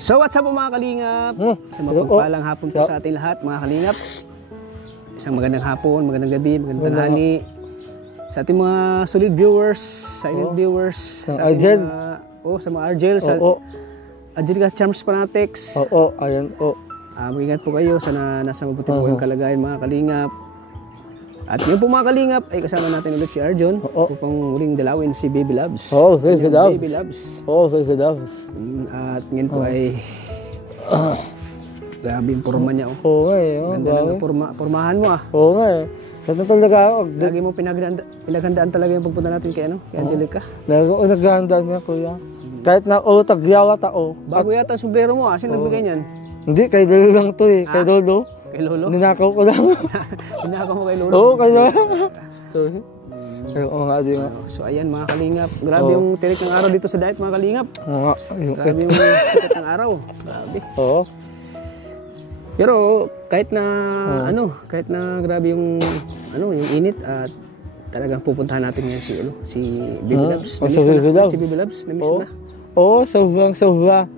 So what's up mga kalingap? Sa mapagpalang hapon po sa ating lahat mga kalingap. Isang magandang hapon, magandang gabi, magandang tanghali. Sa ating mga solid viewers, silent viewers, sa Argel. Sa mga Argel, sa Angelica Charms Fanatics. Ayan. Mag-ingat po kayo, sana nasa mabuti po kayong kalagayan mga kalingap. At yun po mga kalingap, ay kasama natin ulit si Arjon upang muling dalawin si Baby Loves. Si Loves. Baby Loves. Si Loves. At ngayon po ay grabe yung forma niya. Ganda ng formahan mo Oo nga eh. Ganda talaga ako. Lagi mo pinaghandaan talaga yung pagpunta natin kay Angelica. Naghandaan niya kuya. Kahit na tagyawa tao. Bago yata ang sombrero mo sino nagbigay niyan? Hindi, kay Lolo lang to eh. Kay Lolo. Kay Lolo? Ninakaw ko lang. Ninakaw mo kay Lolo? Oo, kay Lolo. Oo nga din nga. So ayan mga kalingap. Grabe yung tirik ng araw dito sa diet mga kalingap. Oo nga. Grabe yung sikat ng araw. Grabe. Oo. Pero kahit na kahit na grabe yung yung init at talagang pupuntahan natin ngayon si Baby Loves. Si Baby Loves, namiss mo na? Oo, sobra.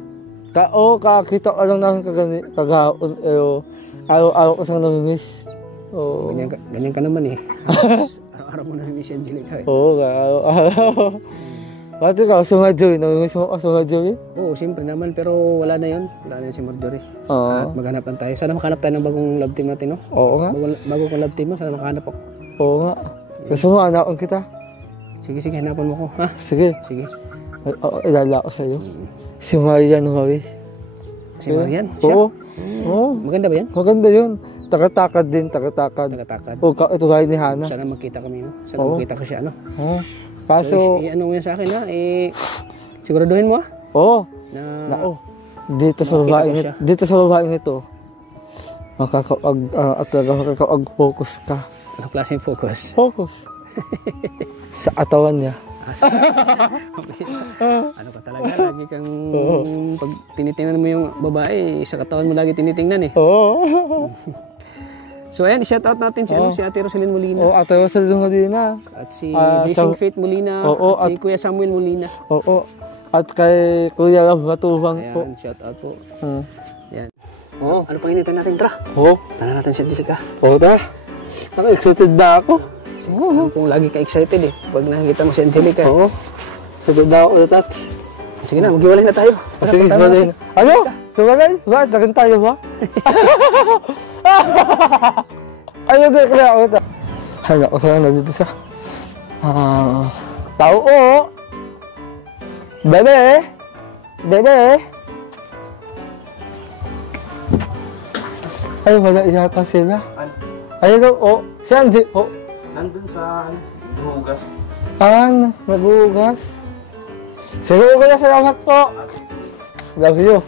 Kakita ko lang namin kagahapon. Araw-araw ko siyang namimiss. Ganyan ka naman eh. Araw-araw mo namimiss si Angelica eh. Oo, araw-araw. Pati ka, si Marjorie. Namimiss mo ka si Marjorie? Oo, siyempre naman. Pero wala na yun. Wala na yun si Marjorie. At maghanap lang tayo. Sana makahanap tayo ng bagong love team natin, no? Oo nga. Bago kong love team mo, sana makahanap ako. Oo nga. Gusto mo, hanapan kita? Sige, hanapan mo ko. Ha? Sige. Ilala ko sa'yo. Si Marian Marie. Si Marian? Siya? Oo. Maganda ba yan? Maganda yun. Tagatakad din, tagatakad. Oo, ito gaya ni Hana. Sana magkita kami, no? Sana magkita ko siya, no? Oo. Kaso... So, ano mo yan sa akin, ha? Siguraduhin mo, ha? Oo. Nako. Dito sa babaeng ito, makakapag-focus ka. Anong klaseng focus? Focus. Sa atawan niya. Ano ka talaga? Lagi kang pag tinitingnan mo yung babae, sa katawan mo lagi tinitingnan eh. Oo. So ayan, i-shout out natin si Ate Rosalyn Molina. Oo, Ate Rosalyn Molina. At si Blessing Faith Molina. At si Kuya Samuel Molina. Oo. At kay Kuya Love Matubang po. Ayan, shout out po. Yan. Ano pang initan natin? Tara. Tara natin si Angelica. Tara. Excited na ako. Kung lagi ka excited eh. Pag nakikita mo si Angelica. Excited na ako ulit. Sige na, maghiwalay na tayo. Sige, maghiwalay na. Ano? Hiwalay? Bakit? Nagan tayo ba? Ayun din, kaya ako ito. Hala, ko sana na dito siya. Tao o! Bebe! Ay, wala yata sila. Ayun o, si Angie, nandun sa hugas. Naghuhugas. Sige ko na salamat po. Love you.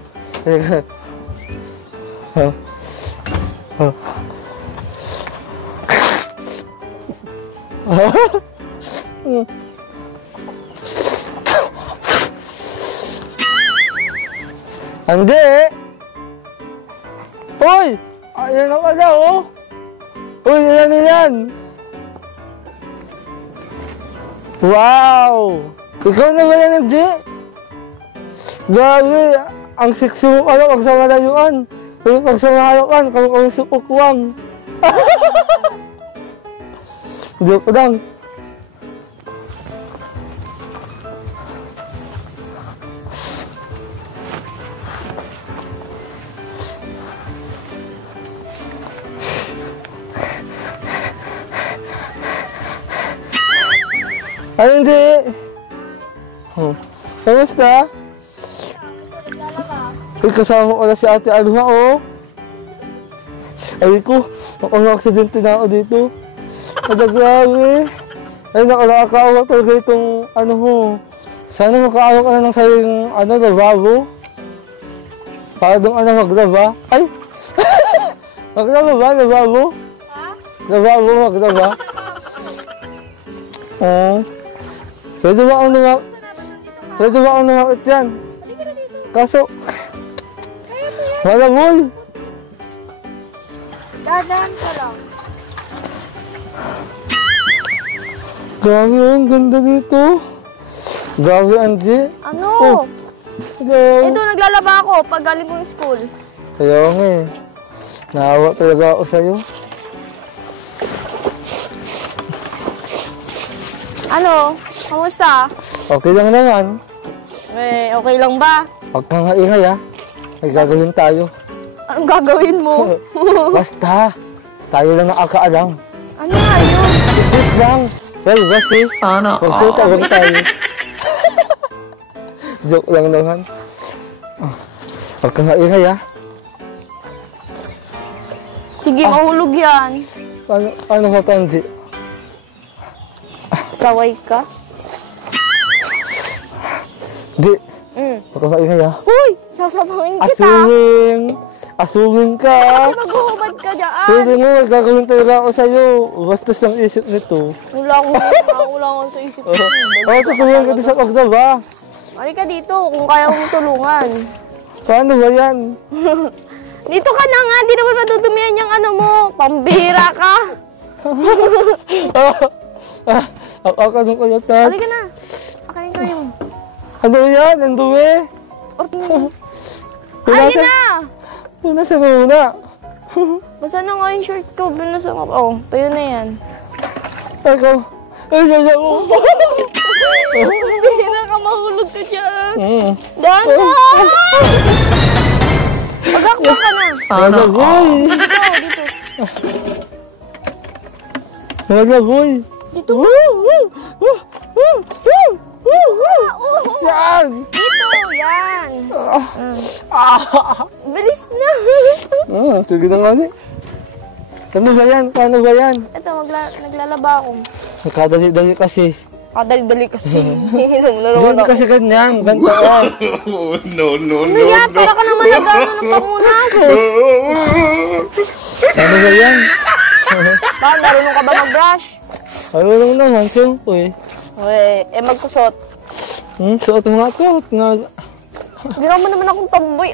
Hindi. Uy! Ayan na pala Uy, yan. Wow! Ikaw na ba yan, Angie? Grabe, ang sexy mo pala pag sa malayuan. Pag sa malayuan, kung supukwang. Joke lang. Ay, hindi. Kamusta? Ay, kasama ko na si Ate Alma, Ay ko, aksidente na ako dito. Grabe. Ay, nakakaawa talaga itong mo. Sana makaawa ka na ng saling, lavabo. Para doon, maglaba. Ay! Maglaba ba, lavabo? Ha? Lavabo, maglaba. Pwede ba akong numakit yan? Kaso, wala mall. Dadaan ka lang. Grabe, ang ganda dito. Grabe, Angie. Ano? go. Ito, naglalaba ako pag galing kong school. Kaya nga eh. Naawa talaga ako sa'yo. Ano? Kamusta? Okay lang naman. Eh, okay lang ba? Huwag kang haingay ah. May gagawin tayo. Anong gagawin mo? Basta, tayo lang nakakaalam. Ano nga yun? Secret lang. Well, kasi, Sana magsutawan tayo. Joke lang naman. Huwag kang haingay ah. Sige, mahulog yan. Ano ba Tanji? Saway ka? Di, Mm. huwag kang haingay ah. Uy! Sasabawin kita! Asuming ka. Kasi maghuhubad ka dyan! Pwede mo, gagawin talaga ako sa'yo. Bastos ng isip nito. Wala akong sa isip ko. Tutulungan ka sa pagdaba. Halika dito kung kaya mong tulungan. Paano ba yan? Dito ka na nga, di naman matutumihan yung ano mo. Pambihira ka. Ako nung kayatan. Halika na. Akayin ko yung... Ano yan? Ang duwi. Halika na! Una sa muna. Basta na nga yung shirt ko. Binasa ko. Oh, tayo na yan. Ako. Ay, Pambihira ka, mahulog ka dyan. Mm. Dana! Magakbo ka na. Sana Nalagoy. Dito. Nalagoy. Dito. Saan? Dito, yan. Bilis na. Sige na nga ni. Ano ba yan? Paano ba yan? Ito, naglalaba ako. Nakadali-dali kasi. Dali-dali kasi. Hindi Nalalaman ako. kasi ganyan. Ganto ah. Ano yan? Para ka naman nagano ng pamunas. Ano ba yan? Ba, marunong ka ba mag-brush? Ano lang naman, siyempre. Magkusot. Suot mo nga ito. Ginawa mo naman akong tomboy.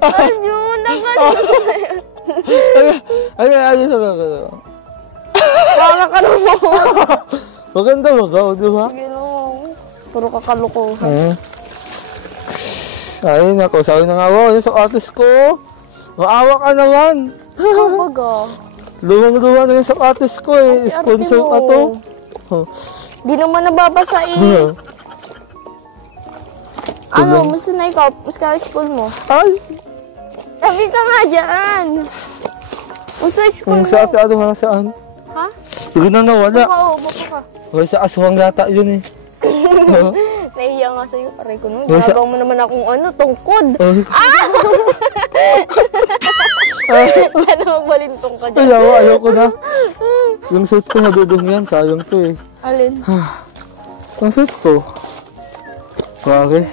Arjun, Ano sa Para ka naman. maganda magaw, di ba? Ginawa. Puro kakalukuhan. Ayun ako, sabi na nga ako, yung sapatos ko. Maawa ka naman. Kumbaga. Luwang-luwa na yung sapatos ko eh. Sponsor pa to. Di naman nababasa eh. Ano, musta na ikaw? Musta ka school mo? Ay! Sabi ka nga dyan. Musta school Kung mo? sa ate, ano nga saan? Ha? Hindi na nawala. Upo ka. Wala sa aswang yata yun eh. Nahiya nga sa'yo. Aray ko nun. Wala sa- Ginagawa mo naman akong tungkod. Ano magbalintong ka dyan? Ayaw ko na. Yung suit ko nadudong yan, sayang to eh. Alin? Yung suit ko. Bakit?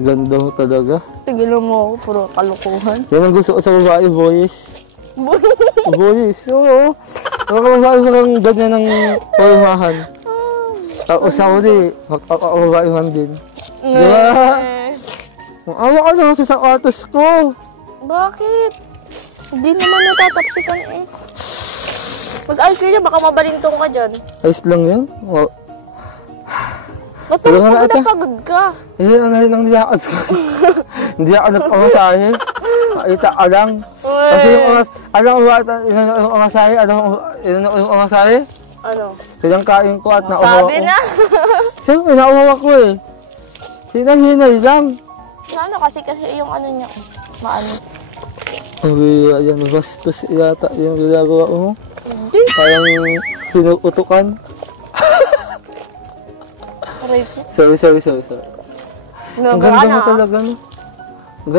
Ganda mo talaga. Tigilan mo ako. Puro kalukuhan. Yan ang gusto ko sa babae, boys. Boy! Boys, oo. Mga babae parang ganyan ng pormahan. Tapos ako di, magpapakababaehan din. Diba? Awa ka naman sa sapatos ko. Bakit? Hindi naman natatapsikan eh. Mag-ayos ka dyan, baka mabalintong ka dyan. Ayos lang yan. Ba't Wala parang nga na pagod ata. na pagod ka? Ano yun ang nilakad ko. Hindi ako nagpamasahe. Makita ka lang. Kasi yung alam ko ba, yung amasahe, yung amasahe? Ano? Silang kain ko at nauhawa ko. Sabi na. Siyempre, nauhawa ko eh. Hinay-hinay lang. Na ano kasi yung ano niya. Maano. Uy, ayan, bastos yata yung ginagawa mo. Hindi. Parang pinuputukan. Aray ko. Sorry. Ang ganda mo Nagana. talaga, no? Ang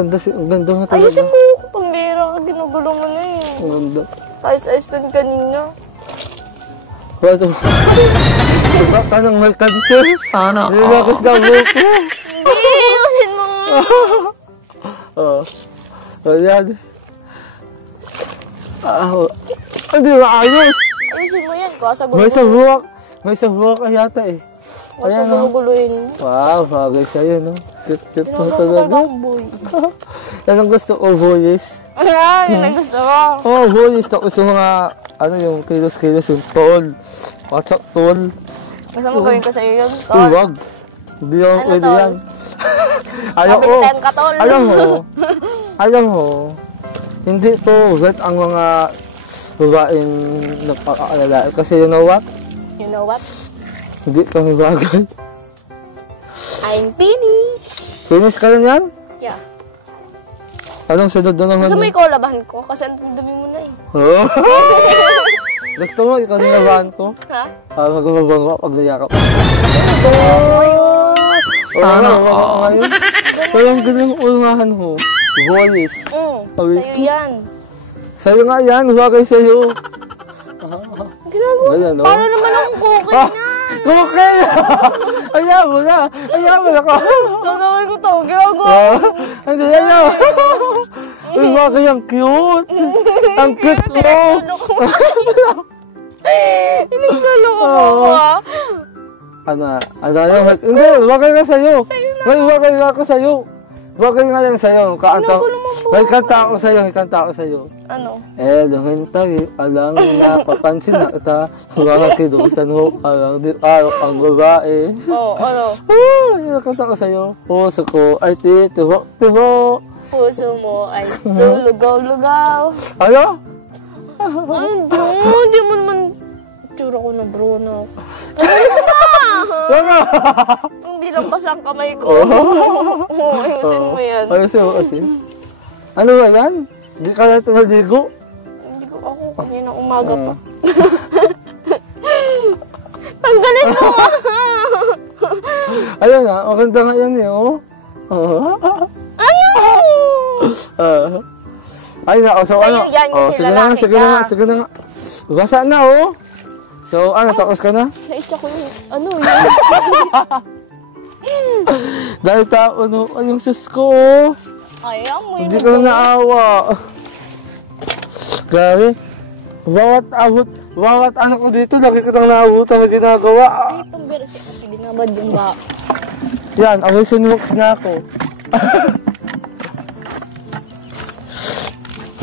ganda mo talaga. Ayusin mo. Pambira ka. Ginugulo mo na eh. Ang ganda. Ayos-ayos din kanina. Bato. Diba ka ng may cancer? Sana Nilakos na buko. Hindi. Ayusin mo nga. Oo. Ayan. Hindi maayos. Ayusin mo yan. Kasa May gulo-gulo. sabuak ka yata eh. Kasa gulo-guluhin mo. Wow, bagay sa'yo, no? Tip-tip mo Tinawag talaga. ka bang boy? Yan ang gusto ko, boys. Ah, yun ang gusto mo. Oo, boys. Tapos yung mga, yung kilos-kilos, yung tol. Watsak tol. Gusto mo gawin ko sa'yo yun, Uy, tol? wag. Hindi ako Ano, pwede tol? yan. Ayaw Pabili ko. tayong katol. Alam mo, hindi to vet ang mga babaeng nagpakaalala. Kasi you know what? You know what? Hindi kami bagay. I'm finished. Finish ka rin yan? Yeah. Anong sunod na naman? Gusto mo ikaw labahan ko? Kasi ang dumi mo na eh. Oh. Gusto mo, ikaw nilabahan ko? Ha? Para magmabang ka pag nayakap. Sana all. Walang ganang ulmahan ho. Voice. Sa'yo yan. Sa'yo nga yan, bagay sa'yo. Ginagawa Ayan, mo. oh. Paano naman akong cookie na? Okay! Ayaw mo na! Ayaw mo na ka! Gagawin ko to. Ginagawa mo. Hindi na na! Uy, bagay ang cute! Ang cute mo! Inagaloko mo ha? Ano, hindi, bagay nga sa'yo! May bagay nga ako sa'yo! Bagay nga lang sa'yo, may kanta ako sa'yo, Ano? Langin tayo, alang napapansin na ita, mga kidusan ho, alang di araw ang babae. Oo, ano? Yung kanta ko sa'yo, puso ko ay titiho, tiho. Puso mo ay lulugaw-lugaw. Ano? Hindi mo naman tsura ko na bro na. Ano? Hindi lang basa ang kamay ko. Oo, ayusin mo yan. Ayusin. Ano ba yan? Di ka natin naligo? Hindi ko ako kanina umaga pa. Tanggalin mo! Ayun na, maganda nga yan eh, oh. Ano? Ay na, so Sa'yo ano? yan, kasi Sige na, lalaki sige na, ka. sige na. Basa na, oh. So, ano, tapos ka na? Naitsa ko yung, ano yun? Dahil tao, no, ay yung sus ko, oh. Ayaw mo yun. Hindi ka na naawa. Grabe. Bawat ano ko dito, lagi kitang naabutan na ginagawa. Ay, itong berse kasi binabad yung ba. Yan, away sinwaks na ako.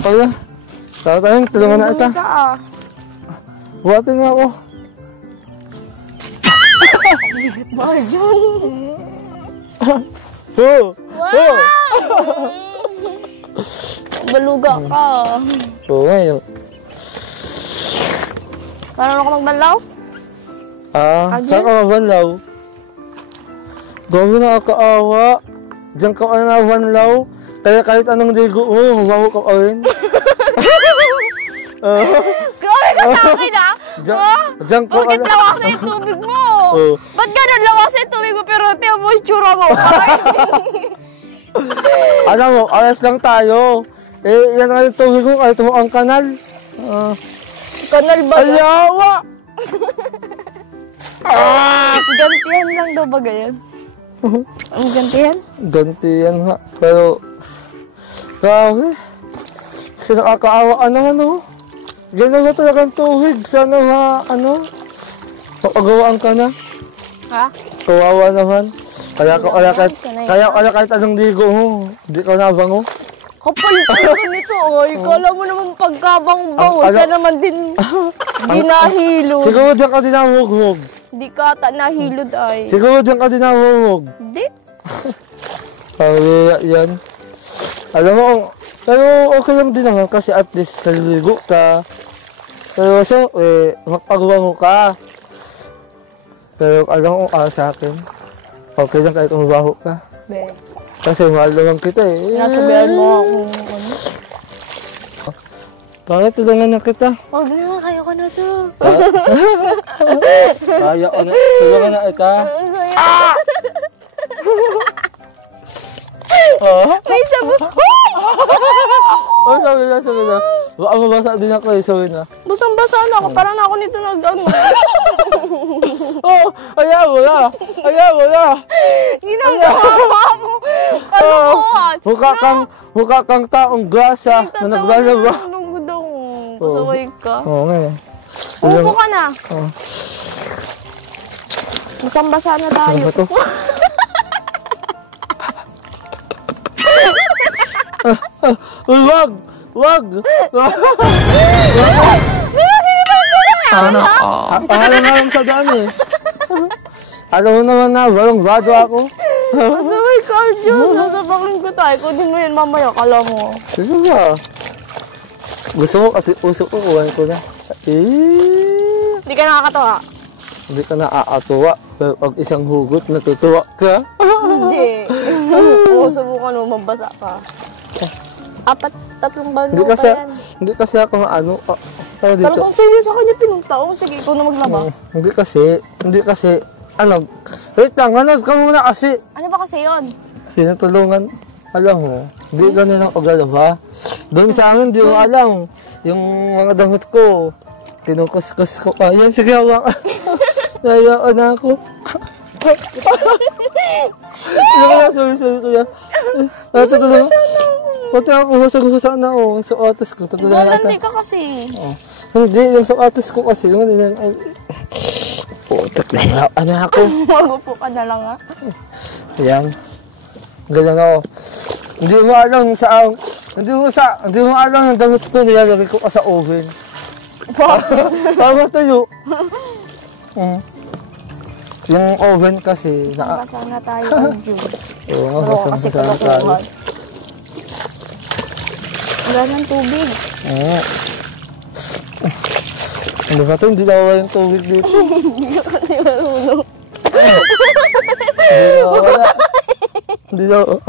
Kaya, tao tayo, tulungan na ita. Ka ah. Buhatin nga ako. Marjan. Oh! Oh! Baluga ka. Oo ngayon. Parang ako magbanlaw? Saan ka mabanlaw? Gabi nakakaawa. Diyan ka na nabanlaw. Kaya kahit anong ligo mo, mabaho ka pa rin. Grabe ka sa akin ah! Diyan ka Bakit lawas na yung tubig mo? Ba't ganun lawas na yung tubig mo pero tiyan mo yung tsura mo? Alam mo, alas lang tayo. Yan nga yung tubig ko, kahit mo ang kanal. Kanal ba? Ayawa! Gantihan lang daw ba ganyan? Ang gantihan? Ganti yan nga. Pero, grabe. Kasi nakakaawa ka naman, oh. Ganyan na talagang tubig. Sana ha, papagawaan ka na. Ha? Kawawa naman. Kaya kahit anong ligo mo, hindi ka nabango. Kapal talaga nito. Ay, kala mo naman pagkabang-baw. Isa naman din di nahilod. Siguro diyan ka dinahuhog. Di ka ata nahilod ay. Siguro diyan ka dinahuhog. Di. Kaya yan. Alam mo, pero okay lang din naman kasi at least naliligo ka. Pero so, magpagawa ka. Pero alam mo, sa akin, okay lang kahit umabaho ka. Be. Kasi mahal naman kita eh. Nasabihan mo akong ano. Kaya tulungan na kita. Huwag na, kaya ko na to. Kaya ko na. Tulungan na kita. May sabi. Oh, sabi na. Baka mabasa din ako eh, sabi na. Basang-basa na ako. Parang ako nito nag-ano. Oh, ayaw mo na. Ginagawa mo. Kalokohan. Mukha kang taong grasa na naglalaba. Nung daw. Pasaway ka. Oo nga eh. Upo ka na. Oo. Basang-basa na tayo. Ano ba to? Wag! Sana Pahala nga lang sa daan eh. Alam mo naman na, walang bado ako. Masaway ka, Jun. Nasabakin ko tayo. Kung di mo yun mamaya, kala mo. Sige ba? Gusto mo at uso ko, uwan ko na. Hindi ka nakakatawa. Hindi ka nakakatuwa. Pero pag isang hugot, natutuwa ka. Hindi. Subukan mo, mabasa ka. 3 balon Hindi pa kasi, yan. hindi kasi ako maano. Dito. Talagang sa'yo sa kanya pinunta. O sige, ikaw na maglaba. Hindi kasi, ano, wait lang, manood ka muna kasi. Ano ba kasi yun? Tinutulungan, alam mo, hindi ganun ang paglalaba. Doon sa akin, di mo alam. Yung mga damit ko, kinukuskus ko pa. Yan, sige, hawa ka. Nayaan na ako. Sorry, kuya. Nasa tulungan. Pati ako, husa na ako. Sa otis ko, tutulungan natin. Hindi ka kasi. Oh. Hindi, yung sa otis ko kasi, yung ay, putot na hayaan na ako. Magupo ka na lang, ha? Ayan. Ganyan ako. Hindi mo alam sa hindi mo alam ng damit ko, nilalagay ko pa sa oven. Para tayo. Yung oven kasi, Sana tayo, Jun. oo, Pero kasi kalokohan. Wala ng tubig. Oo. Ano ba ito? Hindi nawawala yung tubig dito. Hindi ka kasi marunong. Hindi nawawala. Hindi nawawala.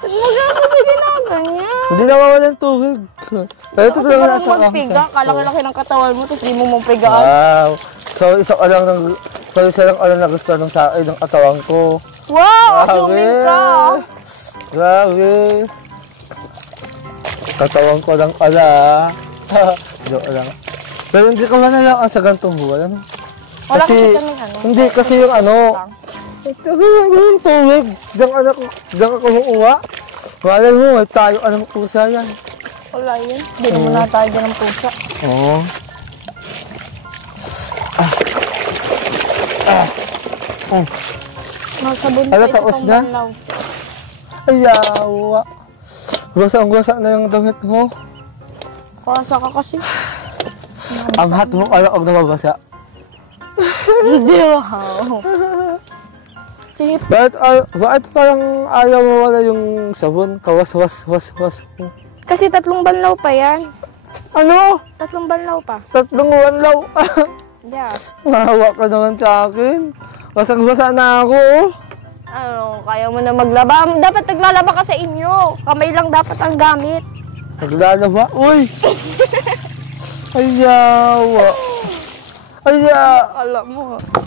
Huwag ka kasi ginaganyan. Hindi nawawala yung tubig. Pero ito Kasi talaga marunong magpiga. Kalaki-laki ng katawan mo, tapos di mo mapigaan. Wow. So, isa lang na gusto ng sa akin ng katawan ko. Wow! Assuming ka. Grabe. Katawan ko lang pala. Joke lang. Pero hindi ko manalaan sa gantong buwan. Ano? Wala kasi kami ano. Hindi kasi yung ano. Ito yung tubig. Diyan ako umuuwa. Wala mo, may tayo anong pusa yan. Wala yun. Hindi naman na tayo dyan ng pusa. Oo. Nasabon Ano, tayo sa tapos na? pangbanlaw. Ayawa. Gasa na yung damit mo. Kasa ka kasi. Ang hat mo kaya huwag nababasa. Hindi, wow. Sige, Bakit parang ayaw mo wala yung sabon? Kawas-was. kasi 3 banlaw pa yan. Ano? 3 banlaw pa. 3 wanlaw. Yeah. Mahawa ka naman sa akin. Basang-basa na ako. Ano, kaya mo na maglaba. Dapat naglalaba ka sa inyo. Kamay lang dapat ang gamit. Naglalaba? Uy! Ayawa. Alam mo.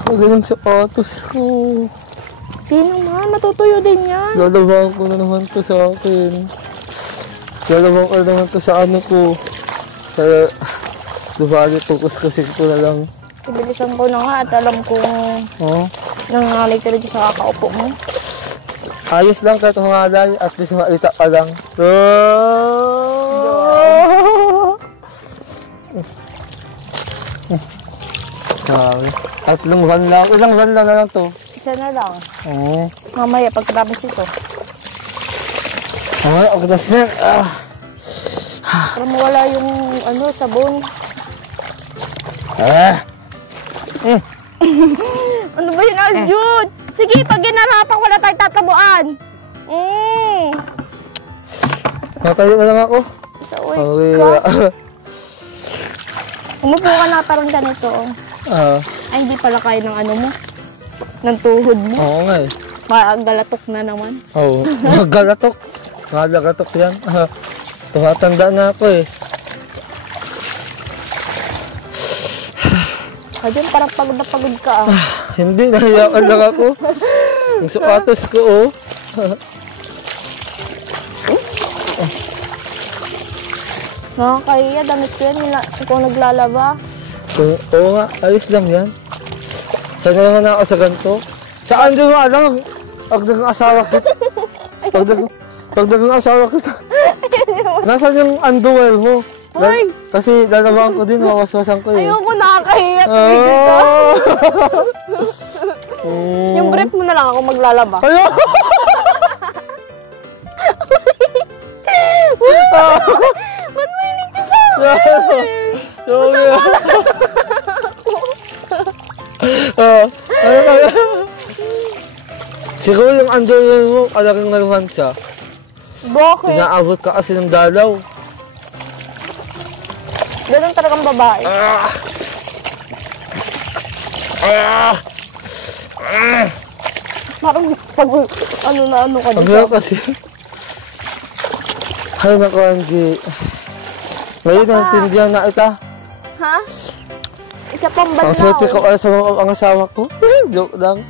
Magaling sa autos ko. Di naman, matutuyo din yan. Lalabang ko na naman to sa akin. Lalabang ko na naman to sa ano ko. Sa Dubali, focus ko na lang. Ibilisan ko na nga at alam kong Oh. nangangalay ka rin sa kakaupo mo. Ayos lang kahit humalay, at least makalita ka lang. Grabe. Tatlong van lang. Ilang van lang na lang to? Isa na lang. Oo. Mamaya, pagkatapos ito. Ay, ako na siya. Para mawala yung sabon. Ano ba yun, Aljud? Sige, pag ginarapan, wala tayong tatabuan. Natayo na lang ako. Sa uy Okay. ka. Umupo ka na parang ganito. Ay, hindi pala kaya ng ano mo. Ng tuhod mo. Oo nga eh. Magalatok na naman. Oo. Magalatok. Magalatok yan. Tumatanda na ako eh. Ayun, parang pagod na pagod ka. Hindi, nahiyaan lang ako. Yung sapatos ko oh. Nakakahiya, damit ko yan. Ikaw naglalaba. Oo nga, ayos lang yan. Sana naman ako sa ganito. Saan din mo alam? Pag naging asawa kita. Pag naging asawa kita. Nasaan yung underwear mo? Hoy! Kasi lalabaan ko din, mawaswasan ko eh. Ayoko, nakakahiya. Tumigil ka. Yung brief mo na lang ako maglalaba. Ayaw! Ba't mainit ka sa akin? Sorry. Ano Siguro yung underwear mo, alagang naman siya. Bakit? Inaabot ka kasi ng dalaw. Ganun talagang babae. Parang pag ano na ano ka Ang dito. hirap kasi. Ay, naku, Angie. Ngayon, naintindihan na ita. Ha? Isa pang Ang banlaw. swerte ko ay sa ang asawa ko. Joke lang.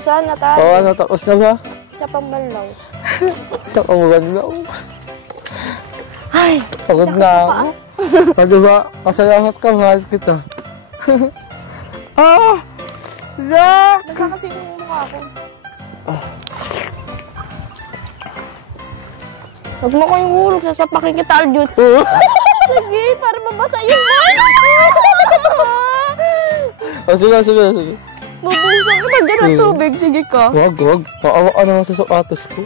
Sana tayo. Oo, ano, tapos na ba? Isa pang banlaw. Isang umulan na. Ay, Pagod na ako. O, diba? Pasalamat ka, mahal kita. Jack! basta kasi yung mukha ko. Huwag mo kong hulog, sasapakin kita, Aljut. Sige, para mabasa yung mano. O, sige. Bubusan ka ba dyan ng tubig? Sige ka. Wag. Paawa ka naman sa sapatos ko.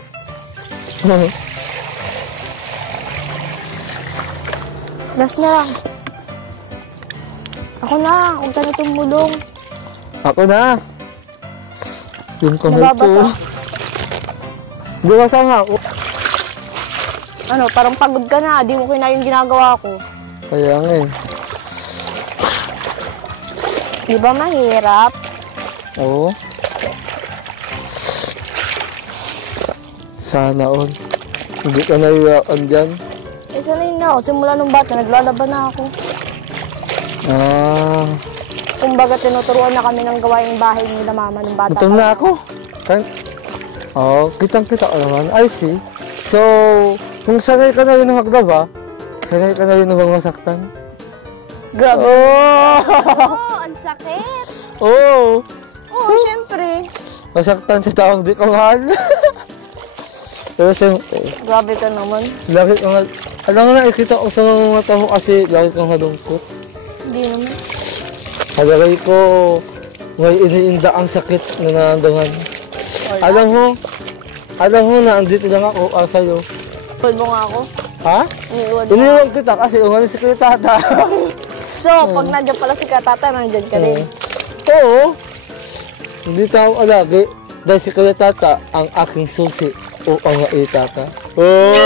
Last na lang. Ako na, huwag ka na tumulong. Ako na. Yung kamay Nababasa. ko. Bubasa nga ako. Ano, parang pagod ka na, di mo kina yung ginagawa ko. Kaya nga eh. Di ba mahirap? Oo. Sana all. Hindi ka naiyakan dyan. Eh, sanay na ako. Simula nung bata, naglalaban na ako. Kumbaga, tinuturuan na kami ng gawaing bahay nila mama nung bata. Gutom na ako. Oo, kitang-kita ko naman. I see. So, kung sanay ka na rin ng maglaba, sanay ka na rin ng masaktan. Grabe. Oh! Oh, ang sakit. Oo! Oo, syempre. Masaktan sa taong di ka mahal. Pero siyempre, Grabe ka naman. lagi ka nga... Alam nga nakikita ko sa mga mata mo kasi lagi kang malungkot. Hindi naman. Halagay ko, may iniinda ang sakit na nararamdaman. Alam mo na andito lang ako sa'yo. Iwan mo nga ako. Ha? Iniwan mo. Iniwan kita kasi umalis si Kuya Tata. So, pag nandiyan pala si Katata, nandiyan ka rin. Oo. Hindi tayo alagi dahil si Kuya Tata ang aking susi o ang maitata. Oh!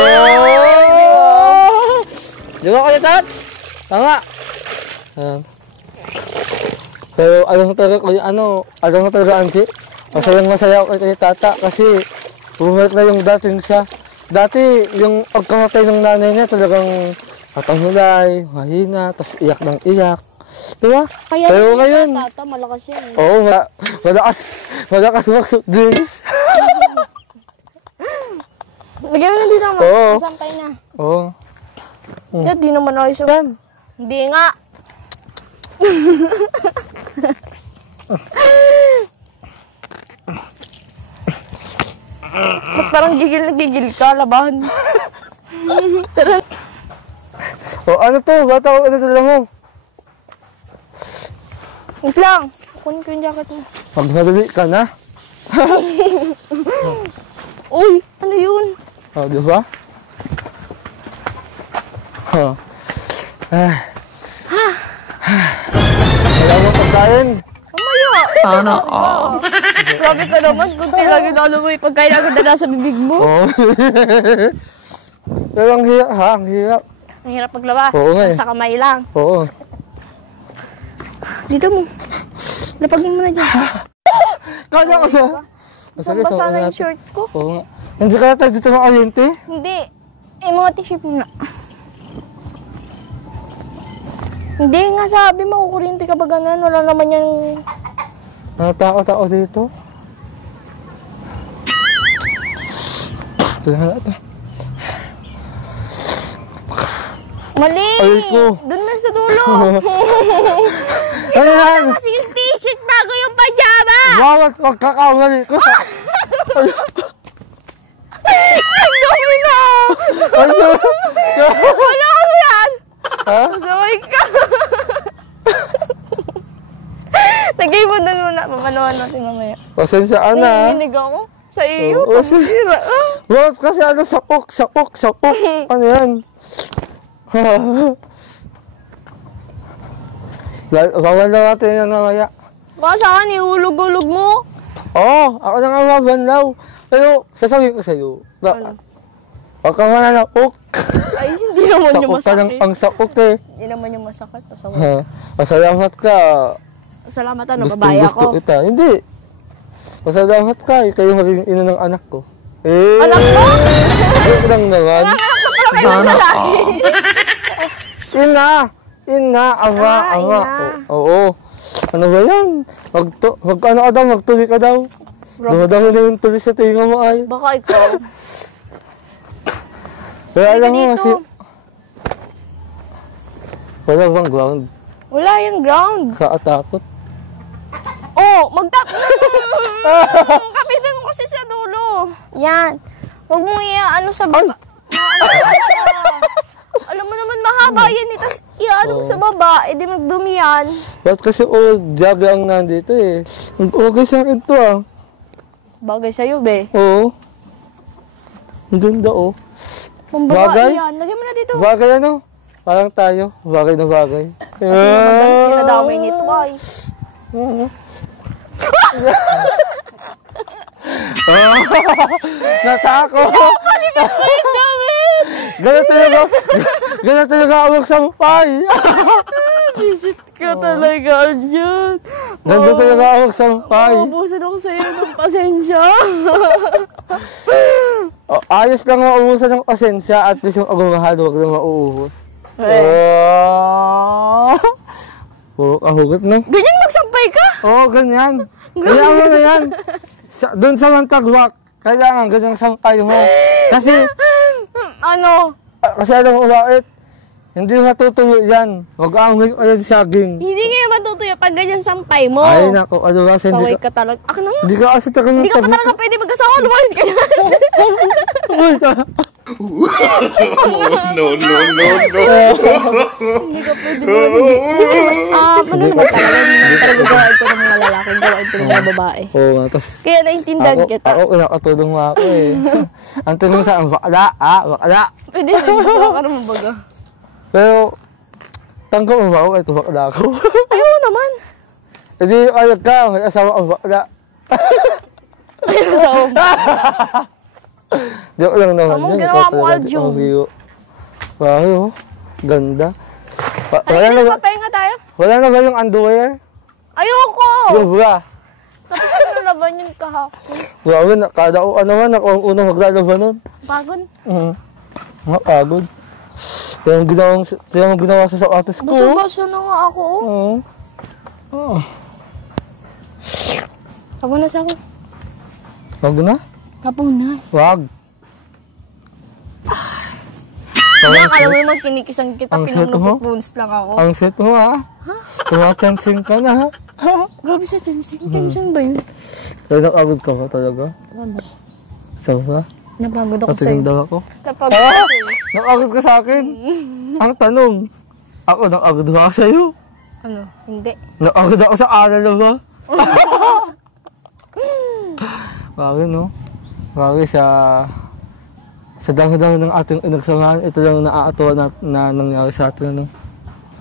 Di ba Kuya Tats? Tama. Ayan. Pero alam mo talaga Kuya, alam mo talaga Angie, masaya ako kay Tata kasi bumalik na yung dating siya. Dati, yung pagkamatay ng nanay niya talagang patangulay, mahina, tas iyak ng iyak. Diba? Kaya Pero yung ngayon, Katata, malakas yan. Eh. oo, malakas mag-drinks. Lagyan mo na dito naman. Oo. Sampay na. Oo. Di naman ayos yung... Hindi nga. Ba't parang gigil na gigil ka, labahan? O ano to? Bata ko dala mo. Wait lang. Kunin ko yung jacket mo. Magmadali ka na. Uy! Ano yun? O, di ba? O. Wala mo pagkain. Mamaya! Sana Grabe ka naman. Kunti lang yung lalo mo yung pagkain agad na nasa bibig mo. Oo. Pero ang hirap ha, ang hirap. Ang hirap maglaba. Oo nga eh. Sa kamay lang. Oo. Dito mo. Lapagin mo na dyan. Kaya ko sa... Basang-basa na yung shirt ko. Oo nga. Hindi kaya tayo dito ng ayente? Hindi. Eh, mga tissue mo na. Hindi nga sabi, makukurinti ka ba ganan? Wala naman yung... Natakot dito. Ito na natin. Mali! Ay ko. Doon na sa dulo. Ayan! Kasi yung t-shirt bago yung pajama! Bawat pagkakamali ko sa... Nagdumi na! Ano? Wala ka yan! Ha? Masaway ka! Lagay mo doon muna. Mamanawan natin mamaya. Pasensya ka na. Nanginginig ako sa iyo. Oo, Pambira. Bawat kasi sakok. Ano yan? Bawal na natin yan mamaya. Baka saan ihulog-hulog mo? Oo, ako na nga mabanlaw. Pero, sasabihin ko sa'yo. Ano? Huwag kang mananakok. Ay, hindi naman yung Sakok ka ng masakit. ang sakok eh. Hindi naman yung masakit. Pasaway. Ha, pasalamat ka. Salamat ano, Gusto babae ako. kita. Hindi. Pasalamat ka. Ikaw yung magiging ina ng anak ko. Eh. Anak mo? Ayun lang naman. Sana all. Ina. Ina. Awa. Ah, Awa. ina. Oo. Ano ba yan? Wag ano ka daw. Magtuloy ka daw. Dumadami na yung tuloy sa tinga mo ay. Baka ikaw. Pero Halika alam mo dito. kasi. Wala bang ground? Wala yung ground. Sa atakot. Oh, kapitan mo kasi sa dulo. Yan. Huwag mo ano sa baba. Alam mo naman mahaba yan eh. Tapos iaano mo sa baba. Eh di magdumi yan. Ba't kasi old jog ang nandito eh. Okay sa akin to ah. Bagay sa'yo, be. Oo. Ang ganda oh. Kung babae Bagay? yan. Lagyan mo na dito. Bagay ano? Parang tayo. Bagay na bagay. Tinadamay nito ay. Natako! Ganun talaga ako magsampay. Visit ka talaga dyan. Ganun talaga ako magsampay. Maubusan ako sa'yo ng pasensya. Oh, ayos lang mauubusan ng pasensya at least yung agumahal huwag lang mauubos. Hugot na. Ganyan magsampay ka? Oo, ganyan. Ganyan mo na yan. Doon sa Mantagwak, kailangan ganyang sampay mo. Kasi, Ano? kasi alam mo bakit? Hindi matutuyo yan. Huwag ang may saging. Hindi ngayon matutuyo pag ganyan sampay mo. Ay, nako, ano ba? Saway ka talaga. Ako na nga. Hindi ka kasi taga Hindi ka pa talaga pwede mag-asawa. Lumayos ka na. No, no, no, no. Hindi ka pwede ano naman talaga. Hindi naman talaga gawain ko ng mga lalaki. Gawain ko ng mga babae. Oo nga, tapos Kaya naintindihan kita. ako nakatulong nga ako eh. Ang tulong sa bakla, bakla. Pwede rin. Baka ka naman baga. Pero, tanggap mo ba ako? Ito bakla ako. Ayaw naman. Hindi, ayag ka, may asawa ang bakla. Ayaw sa ako. Joke lang naman. Among yan. ginawa Ikaw mo, talaga, Aljum. ang hiyo. Wow, ganda. Halika Wala na na, ba? papahinga tayo. Wala na ba yung underwear? Ayoko! Yung bra? Tapos ano laban yun kahapon? Grabe, kada ko, ano man, ako ang unang maglalaban nun. Pagod. Mapagod. Kaya yung ginawa sa sapatos ko. Basa-basa na nga ako. Oo. Kapunas ako. Wag na? Kapunas. Wag. Alam mo naman kinikisang kita, Ang sweet mo? pinamupot-bones lang ako. Ang set mo ha? Tumachansing ka na ha? Grabe sa tensing. Tensing ba yun? Kaya nakagod ka ba talaga? Ano? Sobra? Napagod ako Patingin sa'yo. daw ako. Napagod ako sa'yo. Nakagod ka sa akin. Ang tanong, ako nakagod ba sa'yo? Ano? Hindi. Nakagod ako sa aral na ba? Bagay no? Bagay sa dami-dami ng ating inagsamahan, ito lang naaatawa na nangyari sa atin. Ano?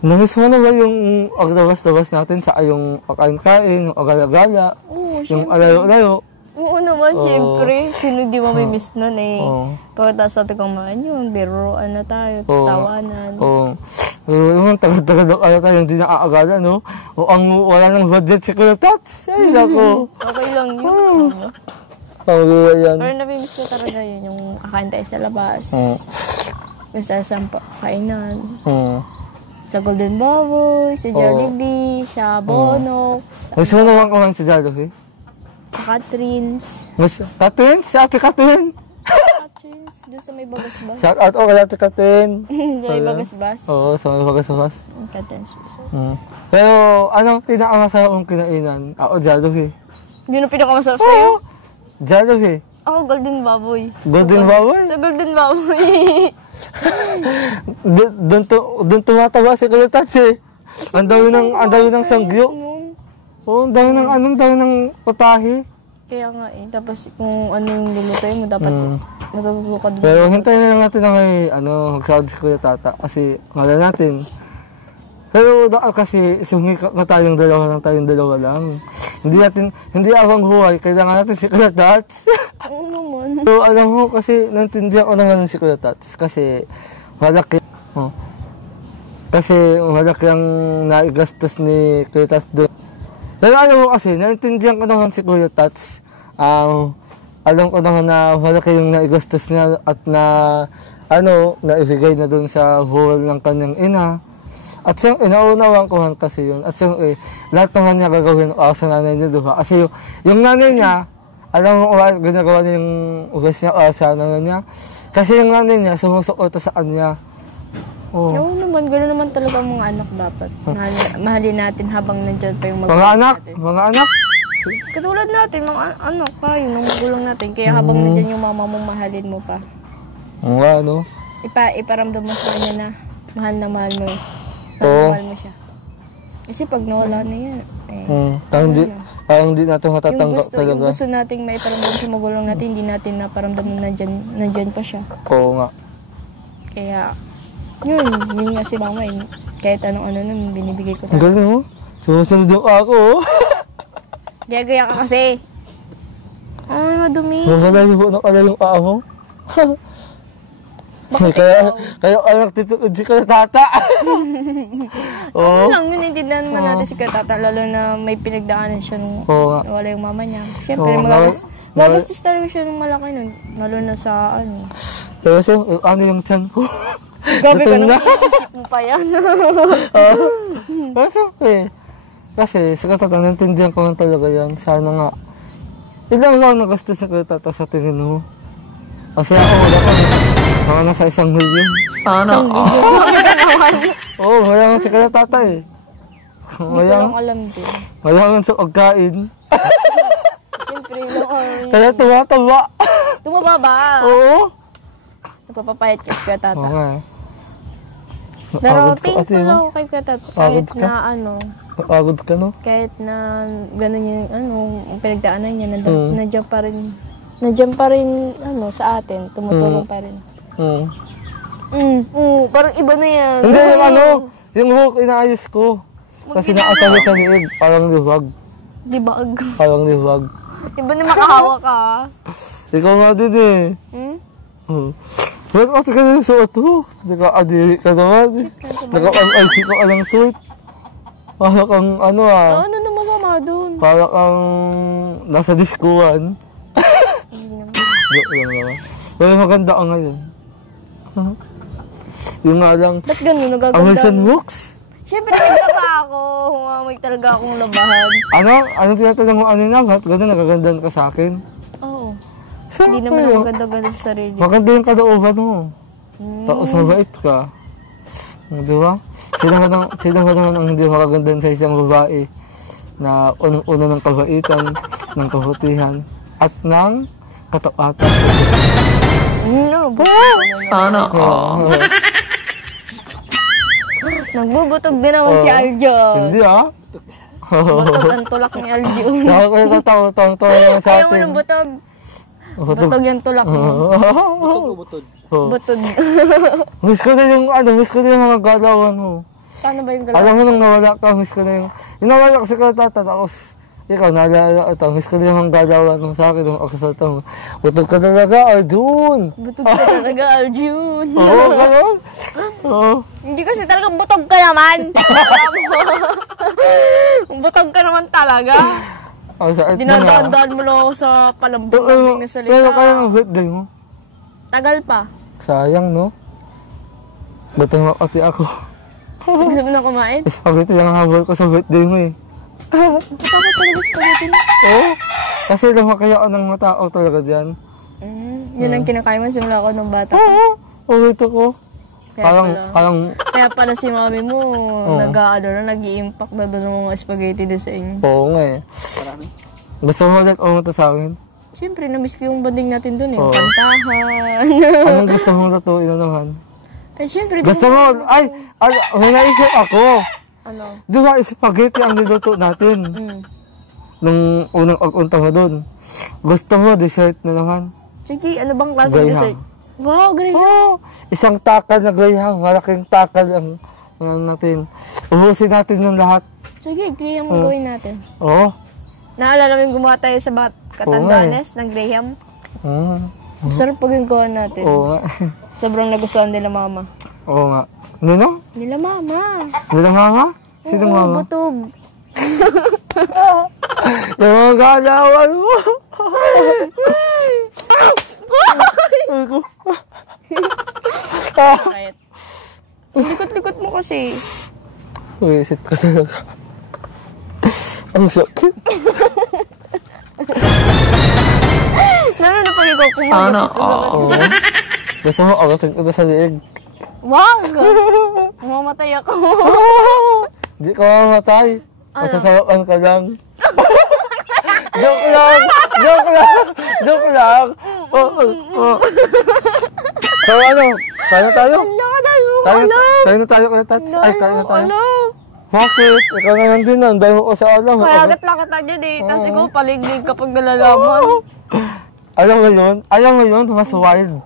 Namiss mo na ba yung aglabas-labas natin sa yung pagkain-kain, yung agala-gala, Oo, yung alayo-layo? Oo naman, Oo. siyempre. Sino di mamimiss nun eh. Oo. Pagkatapos natin kumain yun, biruan na tayo, Oo. tawanan. Oo. Yung tagal-tagal ng ala tayo, hindi naaagala, no? O ang wala ng budget si Kuya Tats. Ay, nako. Okay lang yun. Ang buhay yan. Pero nabimiss ko talaga yun, yung kakain tayo sa labas. Oo. Sa isang kainan. Oo. Sa Golden Baboy, sa Jollibee, sa Bonok, Gusto mo naman kumain sa Jollibee? sa Catherine's. Katrin? Si Ate Katrin? Catherine's, doon sa may bagasbas. Shout out o kay Ate Katrin. Sa may bagasbas. Oo, sa mga bagas-bagas. Catherine's. Pero, anong pinakamasarap mong kinainan? Ako, Jollibee. Yun ang pinakamasarap sa'yo. Jollibee. Ako, Golden Baboy. Golden Baboy? Sa Golden Baboy. Doon tumataba si Kuya Tats eh. Ang dami ng sanggyo. Oo, ang dami ng putahe. Kaya nga eh. Tapos kung ano yung lulutuin mo, dapat matututo ka doon. Pero hintayin na lang natin na may magsahod si Kuya Tata. Kasi wala natin, Pero kasi sumikap na tayong dalawa lang. Hindi akong huway, kailangan natin si Kuya Tats. Oo naman. So alam mo kasi, naintindihan ko naman si Kuya Tats kasi malaki. Kasi malaki ang naigastos ni Kuya Tats doon. Pero alam mo kasi, naintindihan ko naman si Kuya Tats. Alam ko naman na malaki yung naigastos niya at naibigay na doon sa hall ng kanyang ina. At siyang inaunawan ko kasi yun. At siyang lahat naman niya gagawin sa nanay niya, diba? Kasi yung nanay niya, alam mo ginagawa niya yung ugas niya sa nanay niya. Kasi yung nanay niya, sumusuporta sa kanya. Oo naman, gano'n naman talaga ang mga anak dapat. Mahalin natin habang nandiyan pa yung mga anak. Katulad natin, mga anak tayo, ng magulang natin. Kaya habang nandiyan yung mama mo, mahalin mo pa. Oo, Iparamdam mo sa kanya na mahal na mahal mo eh. Mahal mo siya. Kasi pag nawala na yan, parang hindi natin matatanggap talaga. Yung gusto nating maiparamdam sa magulang natin, hindi natin naparamdam na nandyan pa siya. Oo nga. Kaya, yun nga si mama eh. Kahit anong nun, binibigay ko Ang galing mo. Sumusunod yung ako. Gaya ka kasi. Ay, madumi. Nakala yung ako. Kaya anak tituod si Katata. Oo lang, naiintindihan naman natin si Katata, lalo na may pinagdaanan siya nung nawala yung mama niya. Siyempre, magastos talaga siya ng malaki nun, lalo na sa Pero siya, yung tiyan ko. Gabi ka naman, iisip mo pa yan. Kasi sa Katata, naintindihan ko talaga yan. Sana nga. Ilang lang nagastos si Katata sa tingin mo. Kasi ako, mga nasa 1 milyon. Sana. Oo, mayaman si Katata eh. Walang alam din. Mayaman sa pagkain. Siyempre, lang. Kaya tuwa-tuwa. Tumaba ba? Oo. Napapapayat ka kay Tata. Oo nga. Pero thankful ako kay Tata. Kahit na Pagod ka, no? Kahit na gano'n yung pinagdaanan niya, nandiyan pa rin. Nandiyan pa rin, sa atin. Tumutulong pa rin. Parang iba na yan. Hindi, yung hook, inaayos ko. Kasi naasabi sa liig, parang liwag. Dibag. Parang liwag. Iba na makahawa ka. Ikaw nga din eh. Pero kasi ka yung suot hook. Naka-adiri ka naman. Naka-IC ko alang suit. Parang kang Ano na masama dun? Parang kang nasa diskuan. Joke lang naman. Pero maganda ka ngayon. Yung nga lang, ba't gano'n? Nagaganda? Amazon hooks? Siyempre, naglaba ako. Humamay talaga akong labahan. Ano tinatanong mo na? Ba't gano'n nagagandaan ka sa akin? Oo. Hindi naman ako ganda-ganda sa sarili. Maganda yung kalooban mo. Tapos mabait ka. Di ba? Sino ba naman ang hindi makagandaan sa isang babae na unang-una ng kabaitan, ng kabutihan, at ng katapatan. Sana. Nagbubutog din naman si Aljo. Hindi Butog ang tulak ni Aljo. Nakakatawa naman sa atin. Ayaw mo ng butog. Butog yung tulak mo. Butog o butod? Butog. Miss ko na yung mga galawan mo. Paano ba yung galawan? Alam mo nung nawala ka, miss ko na yung... Nawala kasi ka tapos ikaw, naalala ito, miss ko na yung galawan mo sa akin, yung aksasalta mo. Butog ka talaga, Arjun! Butog ka talaga, Arjun! Oo, gano'n? Oo. Hindi kasi talagang butog ka naman! Butog ka naman talaga! Dinadaan mo lang ako sa palambing na salita. Pero kaya ang birthday mo? Tagal pa. Sayang, no? Batang makati ako. Gusto mo na kumain? Spaghetti lang ang habol ko sa birthday mo eh. Bakit talaga spaghetti na? Oo. Kasi lumaki ako ng mga tao talaga dyan. Yun ang kinakain mo simula ako ng bata. Oo. Uwito ko. Kaya pala si mami mo, nag-i-impact na doon ng mga spaghetti doon sa inyo. Oo nga eh. Marami. Gusto mo ulit umunta sa akin? Siyempre, na-miss ko yung banding natin doon eh. Kantahan. Anong gusto mo lutuin naman? Eh, siyempre, Gusto mo, may naisip ako. Ano? Di ba spaghetti ang niluto natin? Nung unang pagpunta mo doon. Gusto mo, dessert na naman? Sige, ano bang klaseng dessert? Wow, great. Oo. Isang takal na greyhound. Malaking takal ang Ano natin? Uhusin natin yung lahat. Sige, Graham ang gawin natin. Oo. Naalala mo yung gumawa tayo sa Katanduanes ng Graham? Sarap pag yung gawa natin. Oo nga. Sobrang nagustuhan nila mama. Oo nga. Nino? Nila mama. Nila mama? Sino Oo, mama? butog. Yung mga galawan mo. Kahit. Likot-likot mo kasi. Wisit ka talaga. Ang sakit. Lalo na pag ikaw kumagat. Sana Oo. Gusto mo agatin ko sa liig. Wag! Mamamatay ako. Di ka mamatay. Masasawakan ka lang. Joke lang! Joke lang! Joke lang! So ano? Kaya na tayo? Kaya na tayo kaya tats? Ay, kaya na tayo? Bakit? Ikaw na lang din. Ang dahil ko sa alam. Kaya agat lang kita dyan eh. Tapos ikaw paliglig kapag nalalaman. Alam mo yun? Alam mo yun? Mas wild.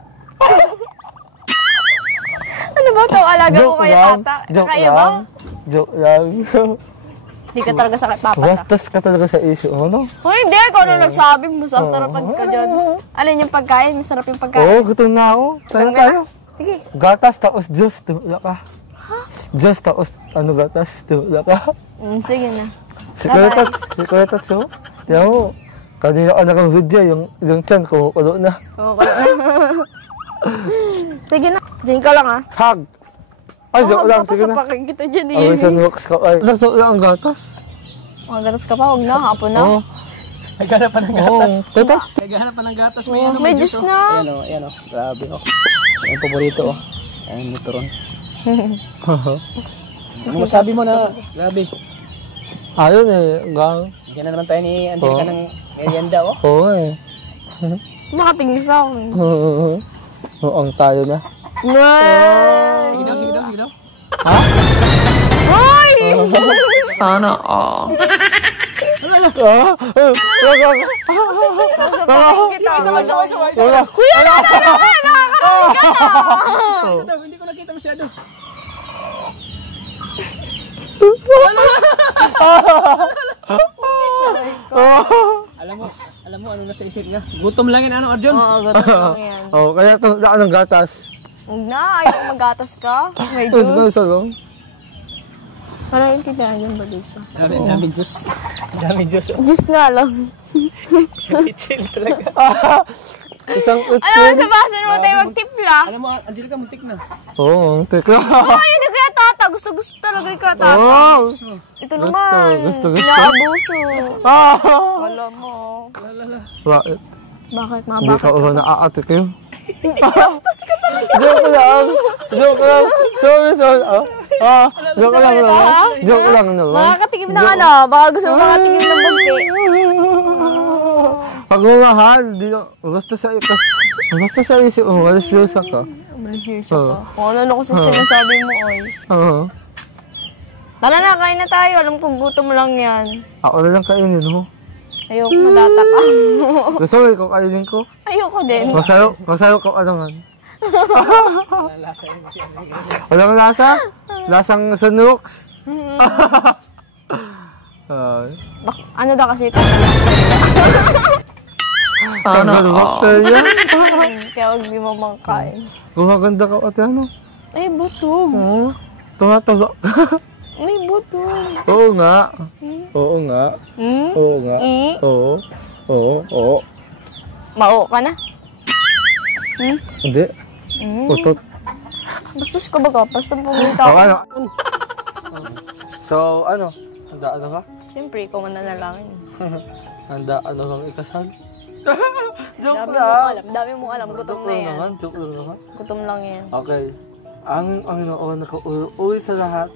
Ano ba ito? Alaga mo kay tata? Kaya ba? Joke lang. Hindi ka talaga sakit papa. Bastos ka talaga sa issue, ano? Hoy, hindi. Ikaw na nagsabi. Masasarapan ka dyan. Alin yung pagkain? Masarap yung pagkain. Oo, gutom na ako. Tayo na tayo. Sige. Gatas tapos juice. Tumula ka. Juice tapos ano gatas. Tumula ka. Sige na. Si Kuya Tats, oh. Tiyan mo. Kanina ka nakang video. Yung tiyan, kumukulo na. Sige na. Diyan ka lang ha. Hug! Ay, joke lang. Sige na. Papasapakin kita dyan eh. Ay, sa nooks ka. Ay, nagsuot lang ang gatas. Gatas ka pa. Huwag na. Hapon na. Oo. Naghanap pa ng Oo. gatas. Teta. Naghanap pa ng gatas. May ano, May juice na. Ayan o, ayan o. Grabe o. Ayan paborito o. Ayan, nitron. Ano masabi mo na? Grabe. Ayun eh. Gang. Diyan na naman tayo ni Angelica ng merienda o. Oo eh. Nakatingin sa akin. Oo, ang tayo na. Sige daw, sige daw, sige daw. Ha? Hoy! Sana all. Kuya, nakakaraman! Nakakaraman ka na! Hindi ko nakita masyado. Alam mo ano nasa isip niya? Gutom lang yan, ano, Arjun? Oo, gutom lang yan. Oo, kaya ito ng gatas. Huwag na, ayaw magatas ka. May juice. Parang intindihan yun ba dito? Dami juice. Dami juice. Juice nga lang. Isang kitsil talaga. Isang Alam mo, sa baso naman tayo magtipla. Alam mo, Angelica, muntik na. Oo, teka. Ay, hindi kaya tata. Gusto talaga yung kaya tata. Oo. Ito naman. gusto. Inaabuso. Alam mo. Bakit? Bakit? Hindi ka ulo naaatikim? Joke lang. Joke lang. Sorry. Joke lang naman. Joke lang naman. Makakatikim na ano. Baka gusto mo makatikim ng bunti. Pagmamahal, gusto sa isip mo, malasyosa ka. Malasyosa ka. Kung ano kasi sinasabi mo, oy. Oo. Tara na, kain na tayo. Alam kong gutom lang yan. Ako na lang kainin mo. Ayoko, madata ka. Gusto mo ikaw kainin ko? Ayoko din. Masayo ka alangan. Walang lasa? Lasang sa nooks? Ano daw kasi ito? Sana bakterya. Kaya huwag di mo makain. Gumaganda ka ate ano? Ay, butog. Oo. Tumatawa ka. Ay, butog. Oo nga. Oo nga. Oo nga. Oo. Mao ka na? Hindi. Utot. Bastos ka ba ka? Basta pumunta O ako. ano? So ano? Handa ano ka? Siyempre, ikaw man nanalangin. Handa ano kang ikasal? Joke Dami lang. mong alam. Dami mong alam. Gutom Joke na lang yan. naman. Joke lang naman. Gutom lang yan. Okay. Ang Panginoon nakauwi sa lahat.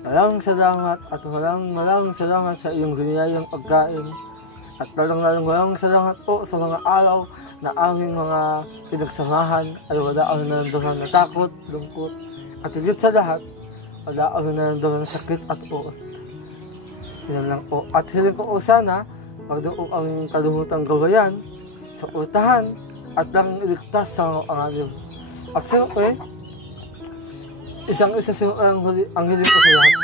Maraming salamat at maraming salamat sa iyong giniyayang pagkain. At maraming salamat po sa mga araw na aming mga pinagsamahan ay wala ang nanandohan na takot, lungkot. At higit sa lahat, wala ang nanandohan na sakit at uot. Yan lang po. At hiling ko po sana, magdoon ang kalumutang gawayan sa utahan at lang iligtas sa mga pangalim. At siyempre, Isang isa ang hiling ko sa lahat.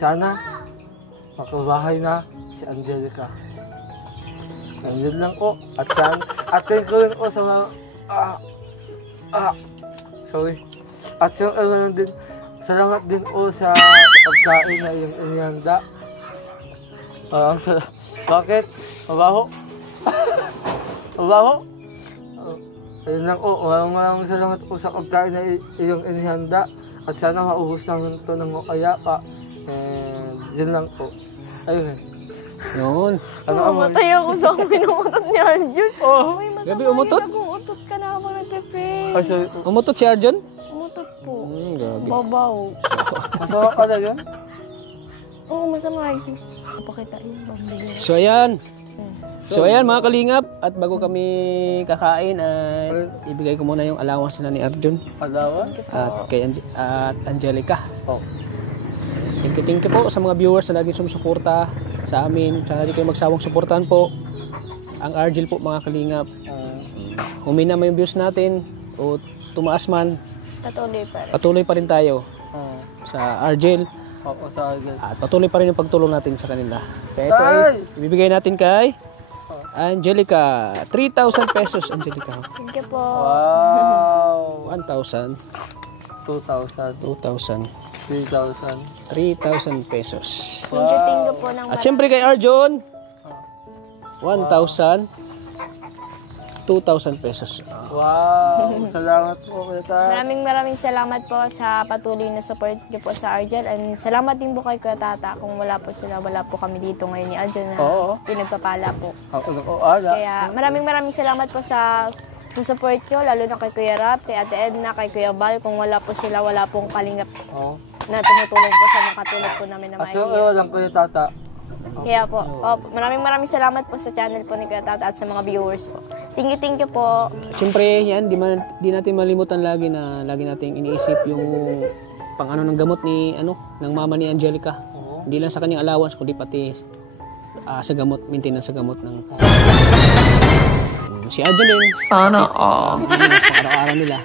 Sana makabahay na si Angelica. Ganyan lang po. At thank you rin po sa mga sorry. At yung din, salamat din po sa pagkain na yung inihanda. Bakit? Mabaho? Mabaho? Ayun lang po. Maraming salamat po sa pagkain na yung inihanda. At sana maubos namin ito ng makayapa. And yun lang po. Ayun eh. Yun. Mamatay ako sa minuutot ni Arjun. Uy, Gabi, masama umutot? yun. Nag-uutot ka na habang nagpe-pray. Ay, sorry. Umutot si Arjun? Umutot po. Gabi. Babaw. Masama ka na yun? Oo, masama yun. Pakita yun. Bambili. So ayan mga kalingap, at bago kami kakain ay ibigay ko muna yung allowance na ni Arjun Padawan? at kay at Angelica. Oh. Thank you po sa mga viewers na laging sumusuporta sa amin. Sana di kayo magsawang suportahan po ang Argel po mga kalingap. Humina man yung views natin o tumaas man, patuloy pa rin tayo sa Argel. At patuloy pa rin yung pagtulong natin sa kanila. Kaya ito ay ibibigay natin kay Angelica. 3,000 pesos, Angelica. Thank you po. Wow! 1,000, 2,000, 2,000, 3,000. 3,000 pesos. Thank you po ng At syempre kay Arjun, 1,000, 2,000 pesos. Wow! Salamat po kita. Maraming salamat po sa patuloy na support niyo po sa Argel. And salamat din po kay Kuya Tata. Kung wala po sila, wala po kami dito ngayon ni Argel na pinagpapala po. Kaya maraming salamat po sa support nyo, lalo na kay Kuya Rap, kay Ate Edna, kay Kuya Bal. Kung wala po sila, wala pong kalingap na tumutulong po sa makatulog po namin na At yung walang Kuya Tata. Kaya po, maraming salamat po sa channel po ni Kuya Tata at sa mga viewers po. Thank you po. Siyempre, yan, di natin malimutan lagi na lagi nating iniisip yung pang-ano ng gamot ng mama ni Angelica. Hindi lang sa kanyang allowance, kundi pati sa gamot, maintenance sa gamot ng si Arjun din. Sana araw-araw nila.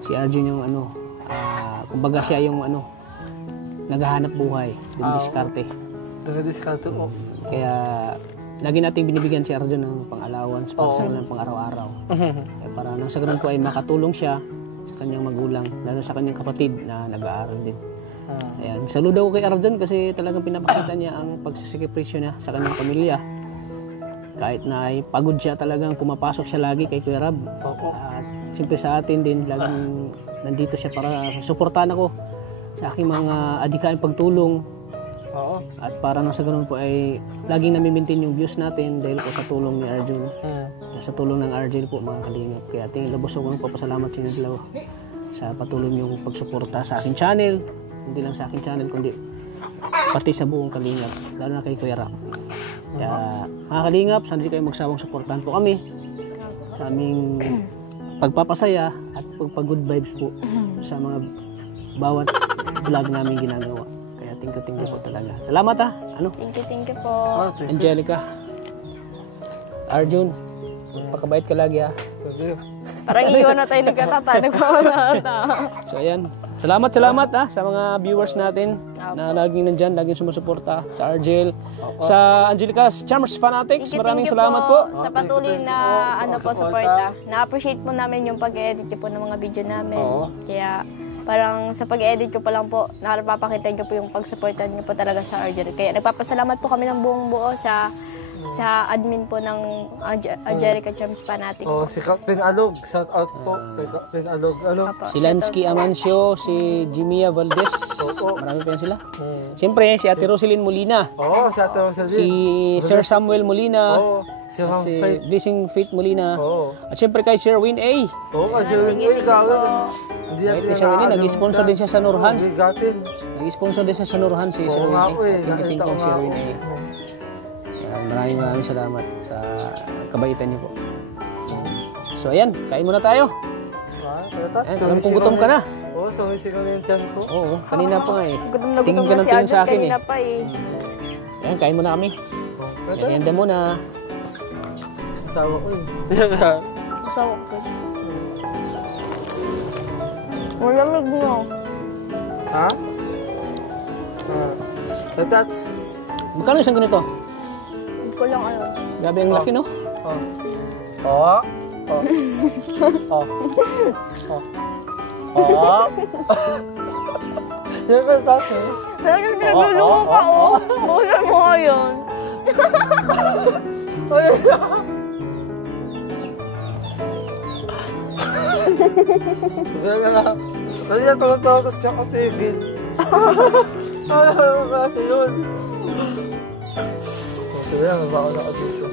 Si Arjun yung kumbaga siya yung naghahanap buhay, dumidiskarte. Dumidiskarte po. Kaya lagi nating binibigyan si Arjun ng pang-allowance para sa kanyang pang-araw-araw. Kaya para nang sa ganun po ay makatulong siya sa kanyang magulang, lalo sa kanyang kapatid na nag-aaral din. Ayan, saludo ko kay Arjun kasi talagang pinapakita niya ang pagsisakripisyo niya sa kanyang pamilya. Kahit na ay pagod siya, talagang pumapasok siya lagi kay Kuya Rab. At siyempre sa atin din, laging nandito siya para suportahan ako sa aking mga adhikain pagtulong. At para nang sa ganun po ay laging nami-maintain yung views natin dahil po sa tulong ni Arjun. Sa tulong ng Arjel po mga kalingap. Kaya tingin labos ako ng papasalamat sa inyo dalawa sa patuloy niyong pagsuporta sa aking channel. Hindi lang sa aking channel kundi pati sa buong kalingap, lalo na kay Kuya Rap. Kaya mga kalingap, sana di kayo magsawang suportahan po kami sa aming pagpapasaya at pagpa-good vibes po sa mga bawat vlog namin ginagawa. Kaya thank you po talaga. Salamat Thank you po. Angelica. Arjun, pakabait ka lagi Parang iwan na tayo nagkatata. So ayan. Salamat sa mga viewers natin na laging nandyan, laging sumusuporta sa Argel, sa Angelica's Charmers Fanatics. Maraming salamat po. Sa patuloy na suporta. Na-appreciate po namin yung pag-edit po ng mga video namin. Kaya parang sa pag-edit ko pa lang po, napapakita nyo po yung pag-supportan nyo po talaga sa Argel. Kaya nagpapasalamat po kami ng buong buo sa admin po ng Angelica Charms Fanatic. Si Captain Alog. Shout out po kay Captain Alog. Si Lansky Amancio, si Jimia Valdez. Marami pa yan sila. Siyempre, si Ate Roselyn Molina. Si Ate Roselyn. Si Sir Samuel Molina. Si At si Blessing Faith Molina. At siyempre kay Sir Win A. Kasi Win A. Kahit ni Sir Win A, nag-sponsor din siya sa Nurhan. Nag-sponsor din siya sa Nurhan si Sir Win A. Thank you Sir Win A. Maraming salamat sa kabaitan niyo po. So ayan, kain muna tayo. Alam kong gutom ka na. Sumisigaw na yung tiyan ko. Oo, kanina pa nga Tingin ka ng tingin sa akin kanina pa Ayan, kain muna kami. Merienda muna. Asawa ko Asawa ko. Malamig na. Ha? Tatats. Magkano isang ganito? Hindi ko lang alam. Grabe ang laki, no? Oh. Oh. Oh. Oh. Oh. Oh. Yan ka tatas eh. Nagluluko ka, oh. Busan mo ngayon. Kasi yan tumatawag siya ko tigil. Ano kasi yun? Sige lang, mabako na ako dito.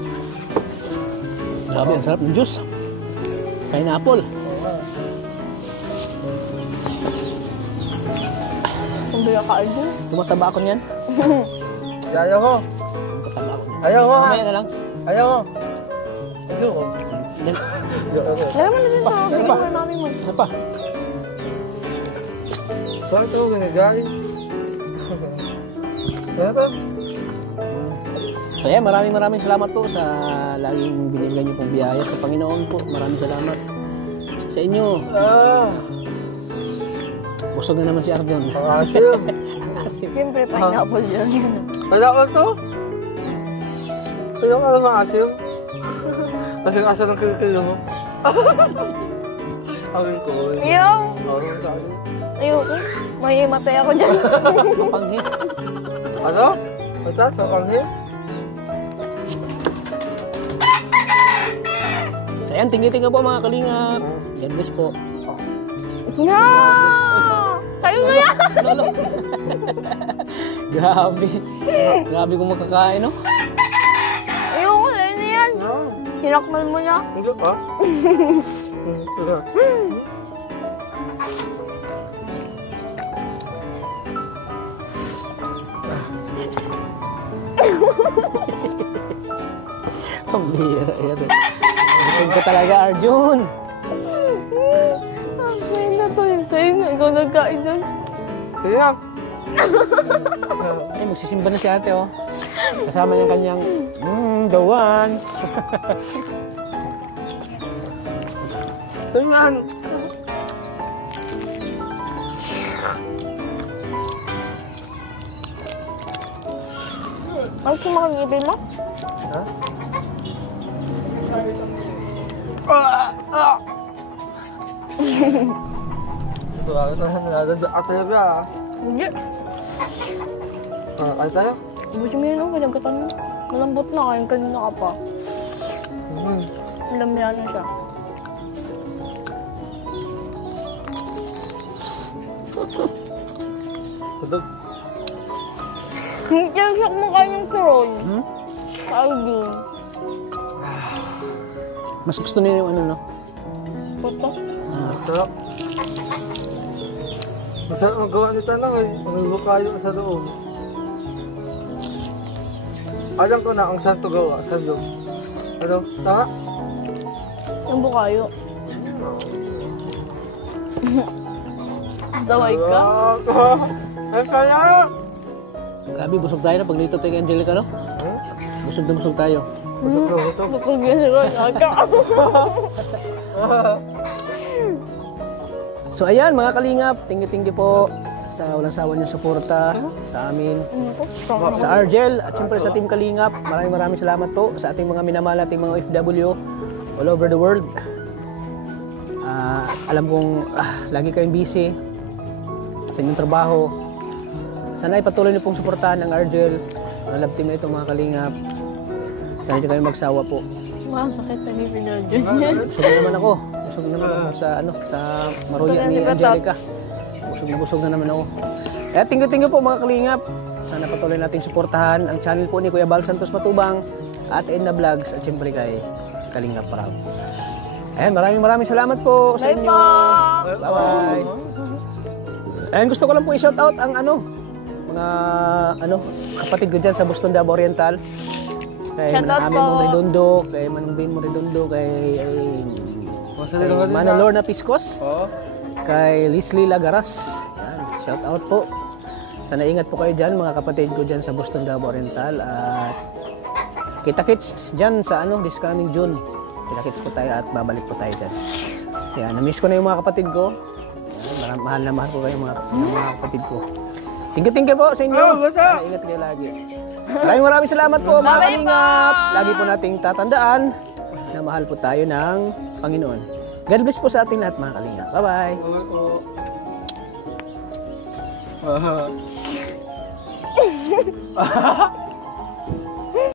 Grabe, ang sarap ng juice. Pineapple. Kung bila ka, Arjun. Tumataba ako niyan. Ayaw ko. Tumataba ako niyan. Ayaw ko. Mamaya na lang. Ayaw ko. Ayaw ko. Lagyan mo na dyan sa akin. Lagyan namin mo. Isa pa. Bakit ito ginagaling? Kaya ito? So yeah, maraming salamat po sa laging binigyan niyo pong biyaya sa Panginoon po. Maraming salamat sa inyo. Busog na naman si Arjun. Ang asim. Ang asim. Siyempre, pineapple yan. Kaya ko ito? Kaya ka naman asim? Kasi ang asa ng kilikili mo. Awin ko. Ayaw. Awin sa akin. Ayoko. May matay ako dyan. Mapanghi. Ano? Ito? Sa panghin? So ayan, tingin-tingin po mga kalingap. God bless po. No! Kayo na yan! Lolo. Grabe. Grabe kung makakain, no? Ayoko, sa'yo na yan. Tinakmal mo na. Hindi pa? Sige. Pambira. Ayan. Busog ka talaga, Arjun. Ngayon na to yung sa'yo na. Ikaw nagkain dyan. Sige nga. Ay, magsisimba na si ate, oh. Kasama niyang kanyang, dawan. Sige nga. Ano sumakagibin mo? Ha? Ito lang ito. Nadadaan talaga. Hindi. Kain tayo? Buti mo yun, pinagkatan mo. Malambot na, kain kanina ka pa. Malamihan na siya. Tudog. Hindi siya kumakain yung turon. Arjun. Mas gusto niya yung ano, no? Puto. Sarap. Masarap magawa ni Tanang eh. Ang kayo sa loob. Alam ko na ang santo gawa sa loob. Ano? Tama? Yung bukayo. Daway ka? Ang saya! Grabe, busog tayo na pag dito tayo kay Angelica, no? Busog na busog tayo. Busog na busog. Bukog yan si Ronaka. So ayan, mga kalingap, tinggi-tinggi po sa walang sawa niyong suporta sa amin, sa Argel, at siyempre sa Team Kalingap. Maraming salamat po sa ating mga minamahal ating mga OFW all over the world. Alam kong lagi kayong busy sa inyong trabaho. Sana ipatuloy niyo pong suportahan ang Argel, ang love team na ito, mga Kalingap. Sana hindi kayo magsawa po. Masakit na ngipin na dyan. Busog naman ako. Busog naman ako sa maruya ni Angelica. Busog na naman ako. Kaya tingyo-tingyo po mga Kalingap. Sana patuloy natin suportahan ang channel po ni Kuya Bal Santos Matubang at Edna Vlogs at siyempre kay Kalingap Proud. Ayan, maraming salamat po sa inyo. Bye-bye. Ayan, gusto ko lang po i-shoutout ang mga kapatid ko dyan sa Boston Davao Oriental. Kay Manang Amin Moridondo, kay Manang Bain Moridondo, kay Mana Lorna Piscos, kay Leslie Lagaras. Yan, shout out po. Sana ingat po kayo dyan, mga kapatid ko dyan sa Boston Davao Oriental. At kita-kits dyan sa this coming June. Kita-kits po tayo at babalik po tayo dyan. Yan, na-miss ko na yung mga kapatid ko. Mahal na mahal po kayo mga kapatid ko. Tingke po sa inyo. Ingat kayo lagi. Maraming salamat po mga kalingap. Lagi po nating tatandaan na mahal po tayo ng Panginoon. God bless po sa ating lahat mga kalingap. Bye-bye. Bye-bye po.